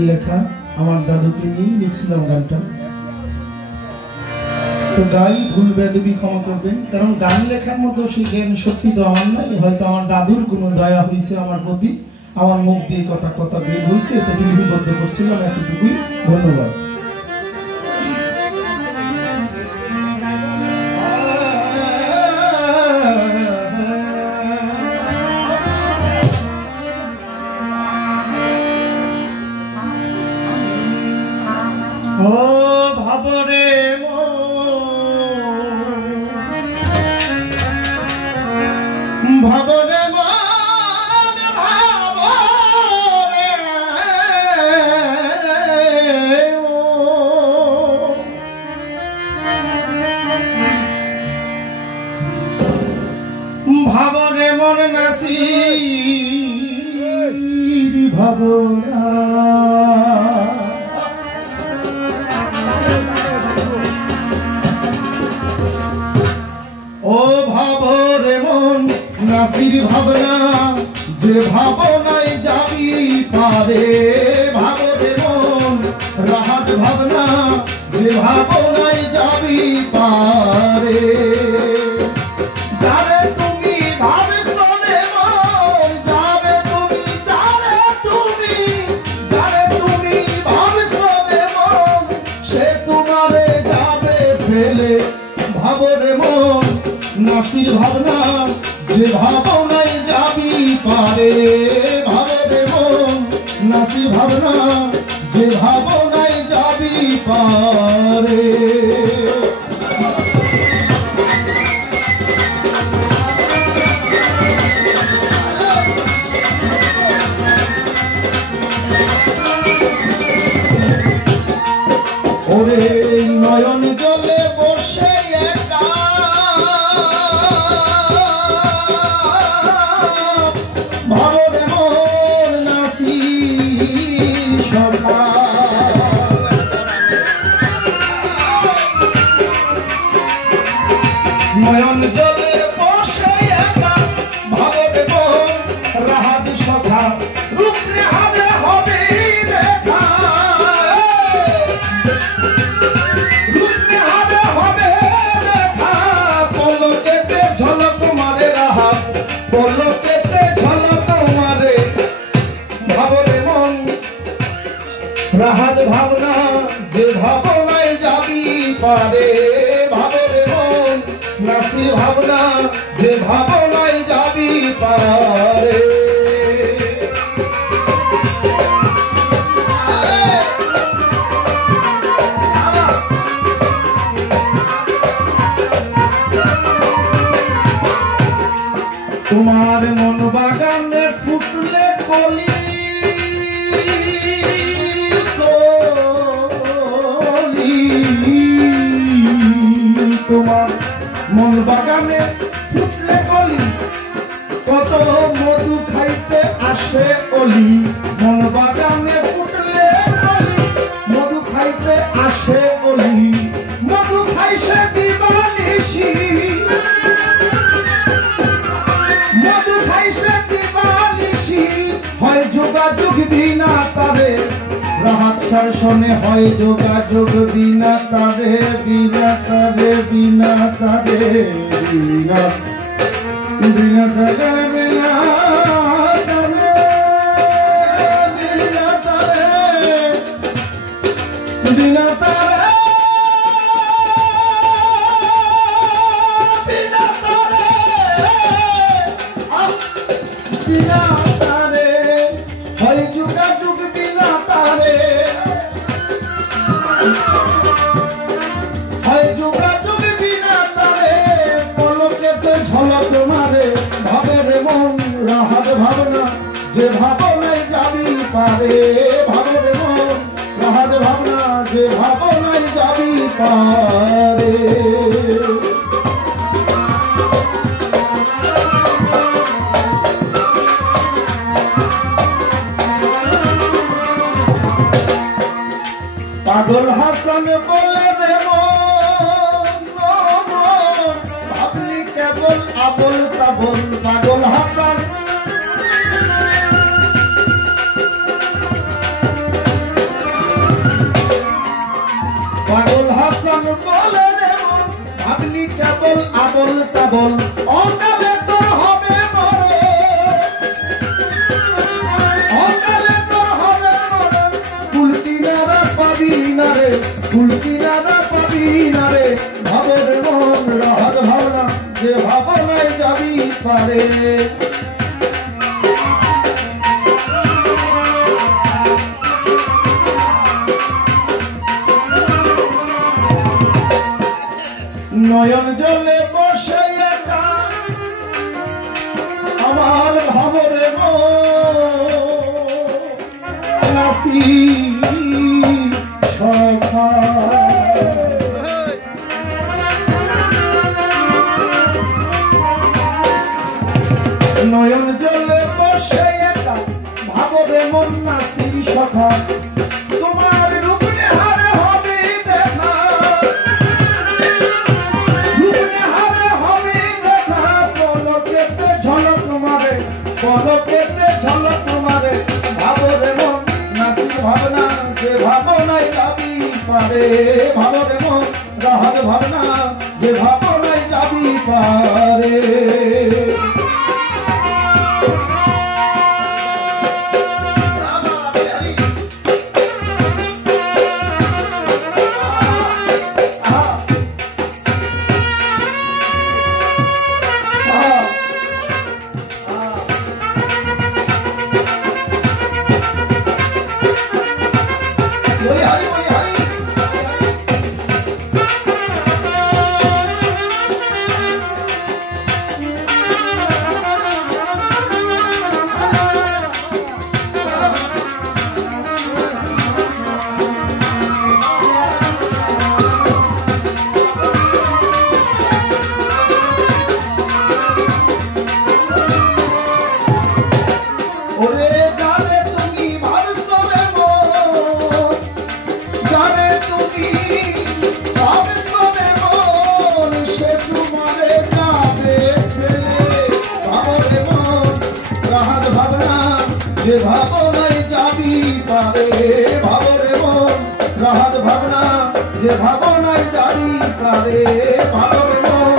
লেখা আমার দাদুকে নিয়ে লিখছিলাম গানটা। তো গাই ভুল বেদবি ক্ষমা করবেন, কারণ গান লেখার মতো সেই জ্ঞান সত্যি তো আমার নাই। হয়তো আমার দাদুর কোনো দয়া হয়েছে আমার প্রতি, আমার মুখ দিয়ে কটা কথা বের হয়েছে, এটা লিপিবদ্ধ করছিলাম, এতটুকুই। ধন্যবাদ। ও ভাবরে ভাবরে ভাবরে ভাবরে মন নাসির ভাবনা নাসির ভাবনা যে ভাবনায় যাবি পারে, ভাবরে মন রাহাত ভাবনা যে ভাবনায় যাবি পারে। যারে তুমি ভাবছো রে মন, যারে তুমি ভাবছো রে মন, সে তোমারে যাবে ফেলে। ভাবরে মন নাসির ভাবনা যে ভাবনায় যাবি পারে, ভাবরে মন নাসির ভাবনা যে ভাবনায় যাবি পারে। ওরে নয়ন জলে বসে একা ভাবরে মন নাসির সখা, নয়ন জলে বসে একা ভাবরে মন রাহাত সখা। রূপ নেহাবে হবে দেখা, রূপ নেহাবে হবে দেখা, পলকেতে ঝলক মারে রাহাত, পলকেতে ঝলক মারে। ভাবরে মন রাহাত ভাবনা যে ভাবনায় যাবি পারে, ভাবরে মন নাসির ভাবনা যে ভাবনায় যাবি পারে। তোমার মন বাগানে ফুটলে কলি, তোমার মন বাগানে ফুটলে কলি, কত মধু খাইতে আসে অলি। মন বাগানে ফুটলে কলি, মধু খাইতে আসে অলি, মধু খাইছে দিবানিশি, মধু খাইছে দিবানিশি। হয় যোগাযোগ বিনা তারে রাহাত শাসনে, হয় যোগাযোগ বিনা তারে, বিনা তারে, বিনা তারে, বিনা বিনা তারে, বিনা তারে, বিনা তারে, বিনা তারে, বিনা তারে, বিনা তারে, হয় যোগাযোগ বিনা তারে, হয় যোগাযোগ বিনা তারে, পলকেতে ঝলক মারে। ভাবরে মন রাহাত ভাবনা যে ভাবনায় যাবি পারে, ভাবরে মন রাহাত ভাবনা যে ভাবনায় যাবি পারে। পাগল হাসান বলে রে মন, ভাবলি কেবল আবল তাবল। পাগল হাসান সকল আবল তাবল অকালে তোর হবে মরণ, অকালে তোর হবে মরণ। কুল কিনারা পাবি না রে, কুল কিনারা পাবি না রে, ভাবরে মন রাহাত ভাবনা যে ভাবনায় যাবি পারে। নয়ন জলে বসে একা আমার ভাবরে নাসি সখা। নয়ন জলে বসে একা ভাবরে মন নাসি সখা। তোমার রূপ নেহারে হবে দেখা, পলকেতে ঝলক মারে, ভাবরে মন নাসি ভাবনা যে ভাবনায় যাবি পারে। ভাবরে মন রাহাত ভাবনা যে ভাবনায় যাবি পারে। যে ভাবনায় যাবি পারে, ভাবরে মন রাহাত ভাবনা যে ভাবনায় যাবি পারে। ভাবরে মন